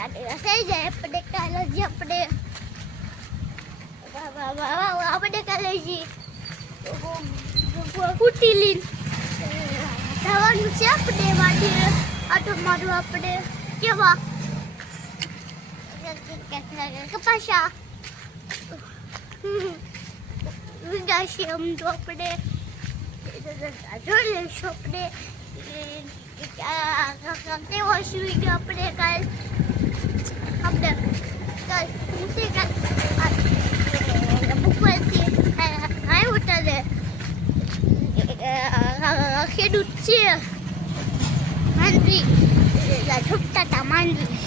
થઈ જાય આપણે કાલે જ આપણે આપણે કાલે જઈએ ફૂટી લીન જવાનું છે આપણે વાડીએ આટો મારવા આપણે કેવા કપાસા વિદાશી આમ તો આપણે જોઈ લઈશું આપણે કેવો સુઈ ગયો આપણે કાલ આપણે કાલ મૂકી કાલ બપોરથી આવ્યું ત્યારે ખેડૂત છે માંડવી છૂટતા હતા માંડવી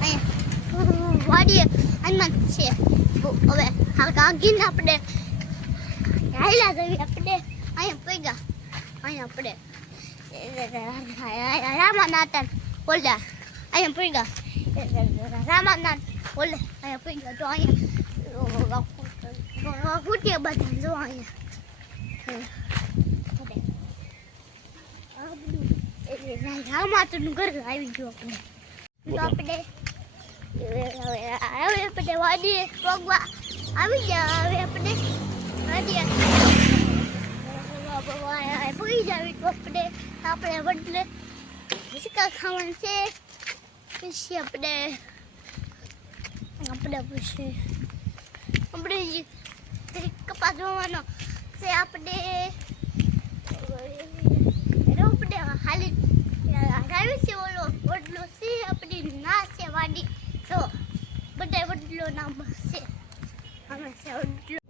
અહીંયા વાડીએ આનંદ છે હવે આગીને આપણે હાલ્યા જઈએ આપણે અહીંયા પૈગા અહીંયા આપણે રામાનાથન બોલ્યા અહીંયા પૈગા રામાનાથ બોલે અહીંયા પૈગા તો અહીંયા ફૂટીએ બધા જો અહીંયા રામાતનું ઘર આવી ગયું આપણે તો આપણે હવે વાડીએ પગવા આવી ગયા હવે આપણે વાડીએ પગી જાવી તો આપણે બદલે શિકાર ખાવાનું છે પછી આપણે કપાસ જોવાનો છે આપણે હાલી રાવી છે ઓલો વડલો છે આપણી ના છે વાડી તો બધા વડલો નામ છે અમે છે વડલો